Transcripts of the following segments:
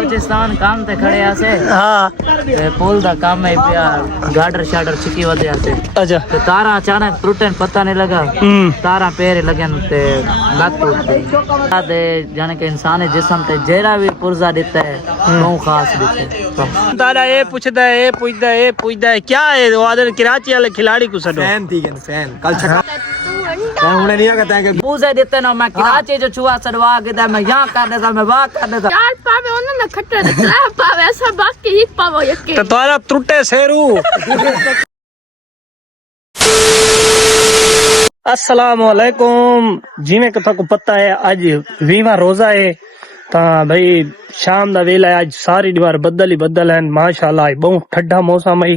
बलोचिस्तान काम ते खड़े आसे हाँ ते पुल दा काम है पिया गाडर शाडर छिकी वदे आसे अच्छा ते तारा अचानक टूटन पता नहीं लगा तारा पैर लगन ते लत टूट गई दे जाने के इंसान जिस्म ते जेरा भी पुर्जा देता है वो खास दिखे तारा ये पूछदा है ये पूछदा है क्या है वो आदर कराची वाले खिलाड़ी को सडो फैन थी क्या फैन कल छक्का मैं उन्हें नहीं कहता है कि पूजे देते ना मैं कराची जो छुआ सड़वा के दा मैं यहां कर देता मैं वहां कर देता चार पावे उन्होंने खट्टे रखा पावे ऐसा बाकी ही पावो यके तो तारा त्रुटे सेरू अस्सलाम वालेकुम जिवें कि तुहानू पता है आज 20वां रोजा है ता भाई शाम दा वेला है आज सारी दीवार बदल ही बदल है माशाल्लाह बहुत ठंडा मौसम है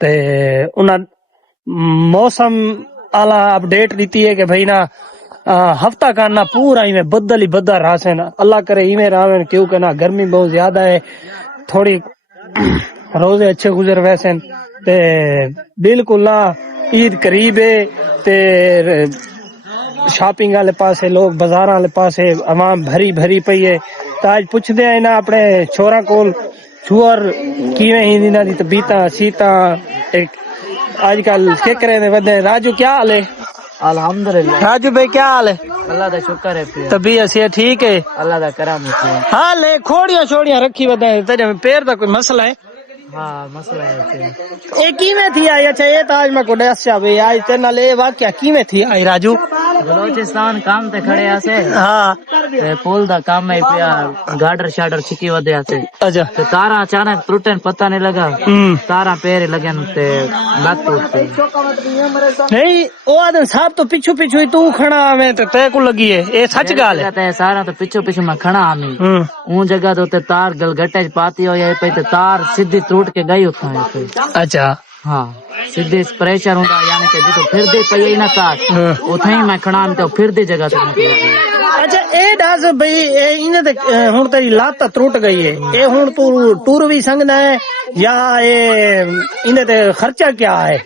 ते उन्हां मौसम आला अपडेट दी है कि भाई ना हफ्ता करना पूरा इवें बदल ही बदल रहा ना अल्लाह करे इवें रहे क्योंकि ना गर्मी बहुत ज्यादा है थोड़ी रोजे अच्छे गुजर वैसे ते बिल्कुल ना ईद करीब है ते शॉपिंग वाले पासे लोग बाजार वाले पासे आवाम भरी भरी पई है तो आज पुछदे हैं ना अपने छोरा कोल छुअर किवें ही इन्हां दी तबीयतां सीतां एक आजकल के करे ने वदे राजू क्या हाल है अल्हम्दुलिल्लाह राजू भाई क्या हाल है अल्लाह दा शुक्र है पिया तबीयत से ठीक है अल्लाह दा करम है हाँ ले खोड़ियां छोड़ियां रखी वदे तेरे में पैर दा कोई मसला है हां मसला है पिया ए किवें थी आई अच्छा ये तो आज मैं को दस्या भाई आज तेरे नाल ए वाकया किवें थी आई राजू बलोचिस्तान काम ते खड़े आसे हाँ ते पुल दा काम है पिया गाडर शाडर छिकी वदे आसे अच्छा ते तारा अचानक टूटन पता नहीं लगा तारा पैर लगन ते लत टूट गई नहीं ओ आदम साहब तो पिछू पिछू ही तू खड़ा आवे ते ते को लगी है ए सच गाल है ते सारा तो पिछो पिछो मैं खड़ा आमी ऊं जगह तो ते तार गलगटे च पाती हो जाए पे ते तार सीधी टूट के गई उठा है अच्छा हाँ सीधे प्रेशर होता यानी कि जो फिर दे पई ना तार उथे ही मैं खड़ा आमी तो फिर दे जगह ते अच्छा ए दस भाई ए इने ते हुन तेरी लात त्रुट गई है ए हुन तू टूर भी संगदा है या ए इने ते खर्चा क्या है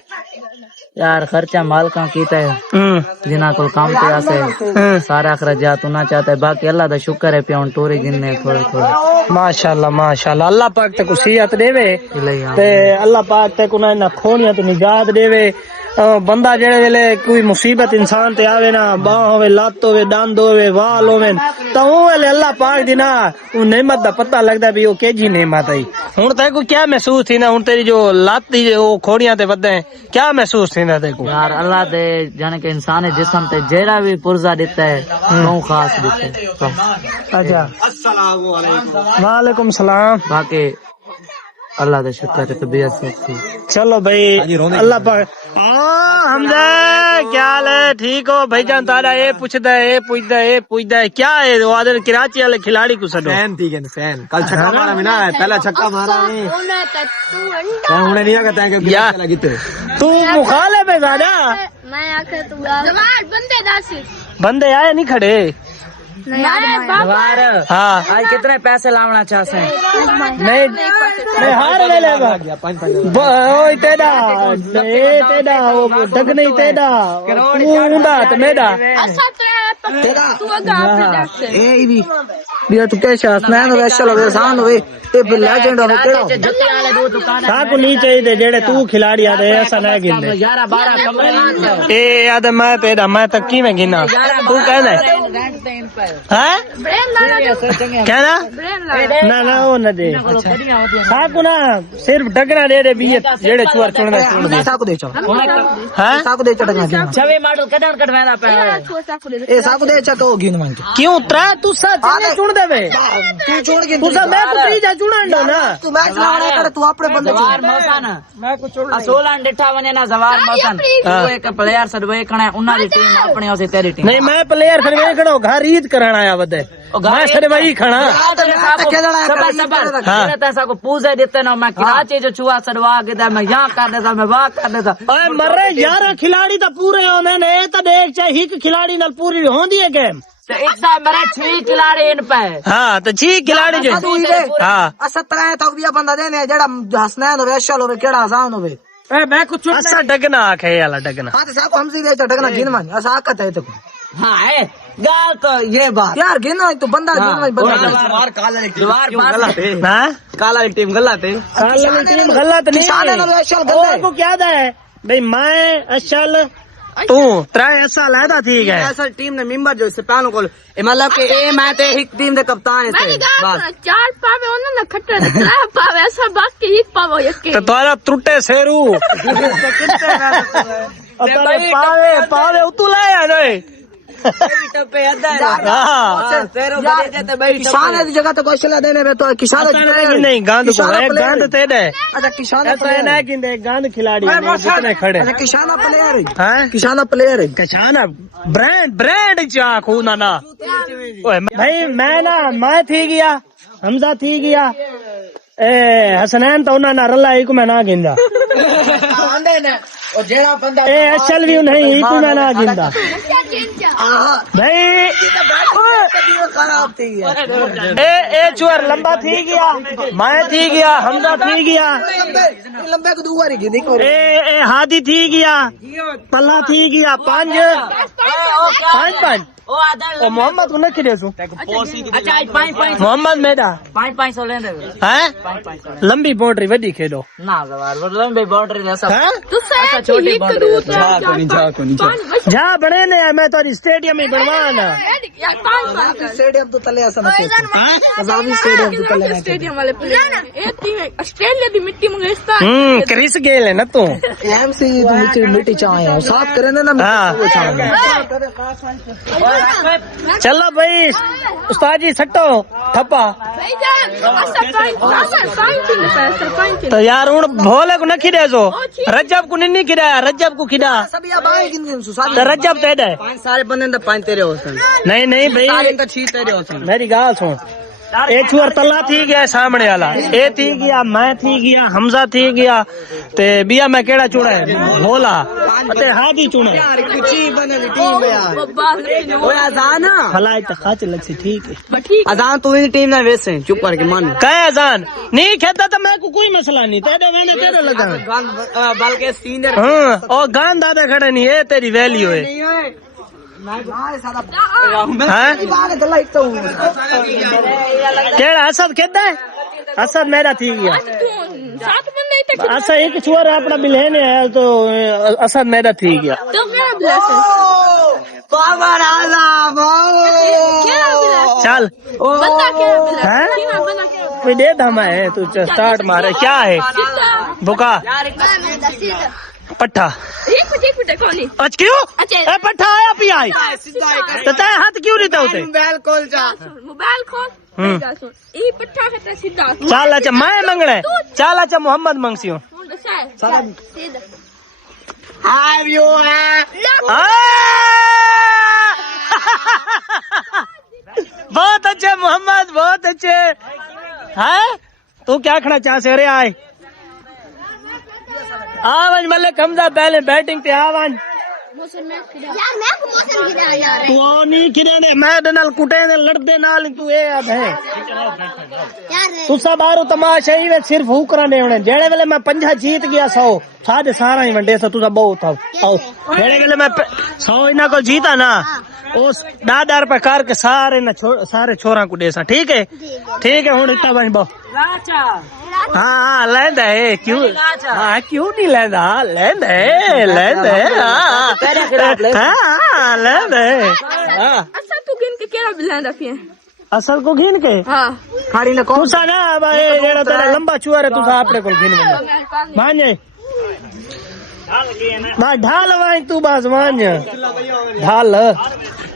यार खर्चा मालका कीता है जिना को काम पे आसे सारा खर्चात होना चाहता है बाकी अल्लाह दा शुक्र है पिया टूरी गिनने थोड़े थोड़े माशाल्लाह माशाल्लाह अल्लाह पाक ते को सेहत देवे ते अल्लाह पाक ते को ना खोलियां तो निजात देवे बंदा जेड़े वेले कोई मुसीबत इंसान ते आवे ना बाह होवे लत होवे दंद होवे वाल होवे तो वो वेले अल्लाह पाक दी ना वो नेमत दा पता लगदा भी वो केजी नेमत है हुन ते को क्या महसूस थी ना हुन तेरी जो लत दी वो खोड़ियां ते वदे क्या महसूस थी ना ते को यार अल्लाह दे जाने के इंसान जिस्म ते जेरा भी पुर्जा देता है वो खास देता है अच्छा अस्सलाम वालेकुम वालेकुम सलाम बाकी अल्लाह का शुक्र है तबीयत से थी चलो भाई अल्लाह पाक हमजा क्या हाल है ठीक हो भाईजान तारा ये पूछदा है क्या है वो आदर कराची वाले खिलाड़ी को सडो फैन थी क्या फैन कल छक्का मारा मैं ना पहला छक्का मारा मैं उन्हें नहीं कहता है कि यार लगी तू मुखालिफ है दादा मैं आके तू जमात बंदे दासी बंदे आए नहीं खड़े हाँ आज कितने पैसे लावना चाहते हैं नहीं हार वेले ओए तेरा ए तेरा वो डग नहीं तेरा तू उंदा ते मेरा अच्छा तू अगा पे ए भी तू क्या शासनान होवे अच्छा लगे आसान होवे ते फिर लेजेंड होवे केड़ा जूते वाले दो दुकान ताको नहीं चाहिए जेड़े तू खिलाड़ी आदे ऐसा ना गिनदे 11 12 कमरे नहीं ए याद मैं तेरा मैं तक की में गिना तू कहना है ब्रेन लाना कहना ना ना वो न दे साकू ना सिर्फ डगना दे दे बीए जेड़े चुआर चुनना चुन साकू दे चो हां साकू दे चटना छवे मॉडल कदन कटवाना पे ए साकू दे चटो गिन मान क्यों त्रा तू सच ने चुन देवे तू छोड़ के तू सब मैं को तीजा चुनन दो ना तू मैच लावणे कर तू अपने बंदे जवार मौसा ना मैं को छोड़ 16 डिठा वने ना जवार मौसन वो एक प्लेयर सदवे कणे उन्ना दी टीम अपने ओसे तेरी टीम नहीं मैं प्लेयर फिर वे खड़ो घर ईद करन आया वदे मैं सर वही खड़ा सब ऐसा को पूजे देते ना मैं कराची जो छुआ सड़वा के दा मैं यहां कर देता मैं वहां कर देता ओए मरे 11 खिलाड़ी तो पूरे होने ने तो देख चाहे एक खिलाड़ी नाल पूरी होंदी है गेम तो एक साहब मेरे 6 खिलाड़ी इन पे हाँ तो 6 खिलाड़ी जो हाँ 17 तक भी बंदा देने जेड़ा हसनैन होवे अशल होवे केड़ा आसान होवे मैं कुछ असा डगना आखे वाला डगना हां तो साहब हमसे दे डगना गिन मान असा आकत है तो हाँ है गाल तो ये बात यार गिनो तो बंदा और काला गलत है हाँ काला टीम गलत है काला टीम गलत नहीं आपको क्या है भाई मैं असल तू त्रै असल है ठीक है असल टीम ने मेंबर जो इससे पहले को मतलब कि ए मैं ते एक टीम दे कप्तान है मैंने कहा 4 पावे उन्होंने खट्टे 3 पावे ऐसा बाकी 1 पावे यके तो तुम्हारा त्रुटे सेरू पावे पावे उतू लाया नहीं किसान है जगह तो क्वेश्चन देने में तो किसान नहीं गांध को एक गांध तेरे अच्छा किसान ऐसा है ना कि गांध खिलाड़ी है जितने खड़े अच्छा किसान प्लेयर है हैं किसान प्लेयर है कशाना ब्रांड ब्रांड चा खूना ना ओए भाई मैं थी गया हमजा थी गया ए हसनैन तो उन्होंने रला एक में ना गिंदा और जेड़ा बंदा ए असल भी नहीं एक में ना गिंदा भाई खराब थी ए चुअर लंबा थी गया मैं थी गया हमजा थी गया लंबे को दुआरी गिनी ए हादी थी गया पल्ला थी गया 5 ओ मोहम्मद को न खिले सु अच्छा 5 मोहम्मद मेरा 5 लेंदे हैं लंबी बाउंड्री वडी खेलो ना जवार लंबी बाउंड्री जैसा हैं तू सही छोटी जा बने ने मैं तो स्टेडियम ही बनवाना यार 5 स्टेडियम तो तले ऐसा ना कजावी स्टेडियम तो तले स्टेडियम वाले प्लेयर ये टीम ऑस्ट्रेलिया दी मिट्टी मंगेस्ता क्रिस गेल है ना तू एमसी मिट्टी चाहे साफ करे ना वो चाहे चलो भाई उस्ताद जी सट्टो ठप्पा तो यार हूं भोले को न खिड़े जो रजब को नहीं खिड़ाया रजब को खिड़ा तो रजब तेरे 5 सारे बंदे तो 5 तेरे होसन नहीं भाई तो 6 तेरे होसन मेरी गाल सुन ए चुअर तला थी गया सामने वाला ए थी गया मैं थी गया हमजा थी गया ते बिया में केड़ा चुना है भोला ते हादी चुना है कुची बनल टीम है यार ओए अजान भलाई तो खाच लग ठीक है अजान तू ही टीम ना वैसे चुप करके मान कहे अजान नहीं खेता तो मैं को कोई मसला नहीं तेरे मैंने तेरे लगा बल्कि सीनियर हाँ और गान दादा खड़े नहीं है तेरी वैल्यू है केड़ा असद कहता है असद मेरा थी गया असद एक चुअर अपना बिलहन है तो असद मेरा थी गया चल कोई दे धमा है तू स्टार्ट मारे क्या है बुका पट्ठा आज क्यों ए पट्ठा आया पी आई तो तेरे हाथ क्यों नहीं होते मोबाइल खोल ई पट्टा खतरा सीधा चल अच्छा मैं मंगने चल अच्छा मोहम्मद मंगसी हूँ बहुत अच्छे मोहम्मद बहुत अच्छे है तू क्या खड़ा चाह से अरे आए आवाज मलिक हमजा पहले बैटिंग पे आवाज तू नहीं खिले मैं नाल कुटे ने लड़दे नाल तू ए अब है तू सब आरो तमाशा ही वे सिर्फ हुकरा ने होने जेड़े वेले मैं 50 जीत गया 100 साढ़े सारा ही वंडे से तू सब बहुत आओ जेड़े वेले मैं 100 इना को जीता ना उस 10 रुपए कर के सारे छोरा को देसा ठीक है हुन इतना बन बो हाँ लेंदा है क्यों हाँ क्यों नहीं लेंदा लेंदा है लेंदा असल तू गिन के केड़ा बिलांदा फिर असल को गिन के हां खाड़ी ने कौन तुसा ना भाई जेड़ा तेरा लंबा चुआ रे तुसा आपने को गिन माने मैं ढाल वाई तू बस मान ढाल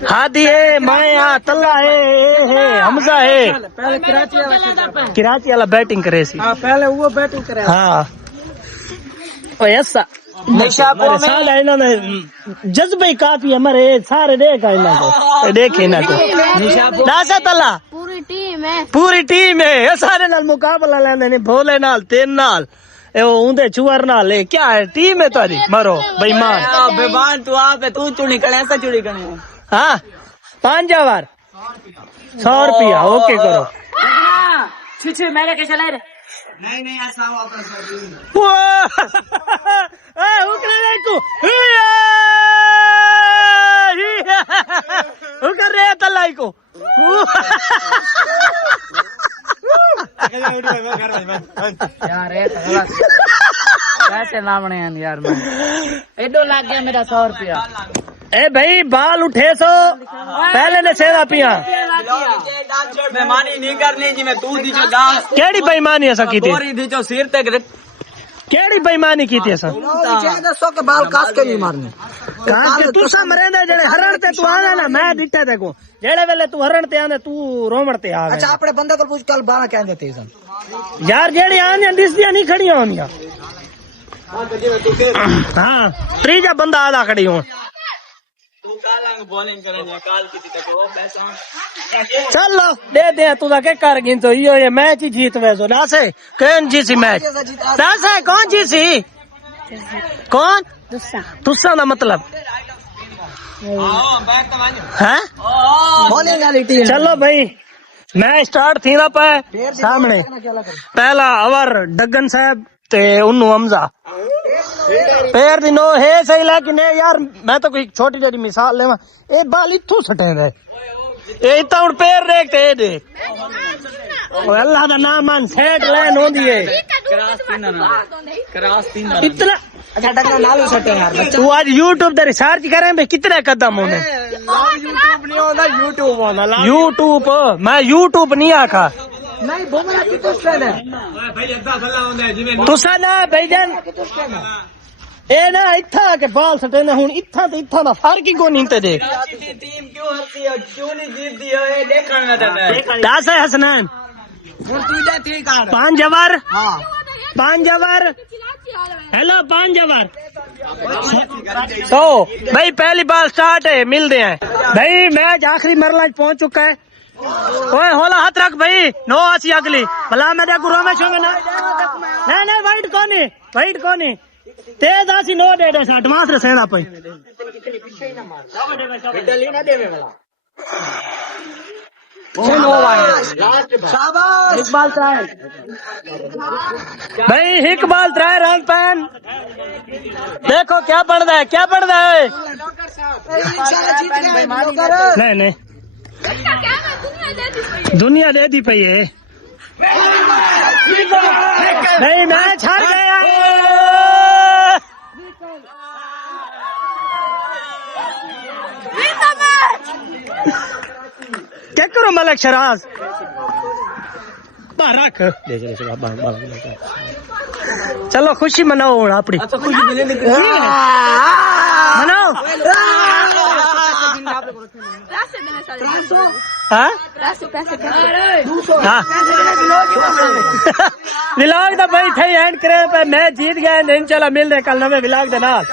हादी है माया तल्ला है हमजा है पहले कराची वाला बैटिंग करे सी पहले वो बैटिंग करे हाँ ओ ऐसा निशापुर में साल इन्होंने जज्बे ही काफी हमारे सारे देखा इन्होंने देखे ना को दासा तला पूरी टीम है सारे नाल मुकाबला लेने ने भोले नाल तेन नाल ए उंदे चुअर नाल क्या है टीम है तारी मरो बेईमान बेईमान तू आप तू चुनी करे ऐसा चुनी करे हाँ 5 बार 100 रुपया ओके करो छुछे मेरे के चले रे नहीं ऐसा वापस उकड़ा ले तू वो कर रहे तलाई को यार कैसे लावणे हैं यार मैं एडो लाग गया मेरा 100 रुपया ए भाई बाल उठे सो पहले ने सेवा पिया बेईमानी नहीं करनी जी मैं तू दी जो दाल केड़ी बेईमानी असा की थी बोरी दी जो सिर तक केड़ी बेईमानी की थी असा दसो के बाल कास के नहीं मारने कास के तू सा मरेंदे जेड़े हरण ते तू आना ना मैं दित्ते ते को जेड़े वेले तू हरण ते आंदे तू रोमण ते आ अच्छा अपने बंदे को पूछ कल 12 कहंदे थे सन यार जेड़ी आंदियां दिसदियां नहीं खड़ियां होंदियां हां त्रीजा बंदा आदा खड़ी हो चलो दे दे तू के कर गिन तो यो ये मैच ही जीत वैसो दासे कौन जीसी मैच दासे कौन जीसी कौन तुसा ना मतलब है चलो भाई मैच स्टार्ट थी ना पे सामने पहला ओवर डगन साहब ते उन्नू हमजा पैर दी नो है सही लेकिन यार मैं तो कोई छोटी छोटी मिसाल लेवा ए बाल इथों सटे दे ए इतना हुन पैर देख ते ए देख ओ अल्लाह दा नाम मान सेट लाइन होंदी है क्रॉस 3 इतना अच्छा डगना नाल सटे यार तू आज YouTube ते रिसर्च करें बे कितने कदम होने YouTube नहीं होता YouTube होता YouTube मैं YouTube नहीं आखा नहीं बोमला कितो स्टैंड है भाई अद्धा गल्ला होंदा है जिवें तुसा ना भाईजान ए ना इत्था के बाल सटे ने हुन इत्था ते इत्था दा फर्क ही कोनी ते देख टीम क्यों हारती है क्यों नहीं जीतती है ये देखण में था दास है हसनैन तू जा ठीक आ 5 जवर हां 5 जवर हेलो 5 जवर तो भाई पहली बाल स्टार्ट है मिलते हैं भाई मैच आखिरी मरला पहुंच चुका है ओए होला हाथ रख भाई नो आसी अगली भला मैं देखो रमेश होंगे ना नहीं वाइट कोनी तेज आसी नो दे दे एडवांस रे सेना पई शाबाश इकबाल ट्राई भाई एक बाल ट्राई रन पैन देखो क्या पड़ रहा है नहीं दुनिया दे दी पई है नहीं मैच हार गया क्या करो मलक शराज रख चलो खुशी मनाओ अपनी मनाओ विलाग तो भाई थे एंड करे पे मैच जीत गए इंशाल्लाह मिल रहे कल नवे विलाग दे नाल।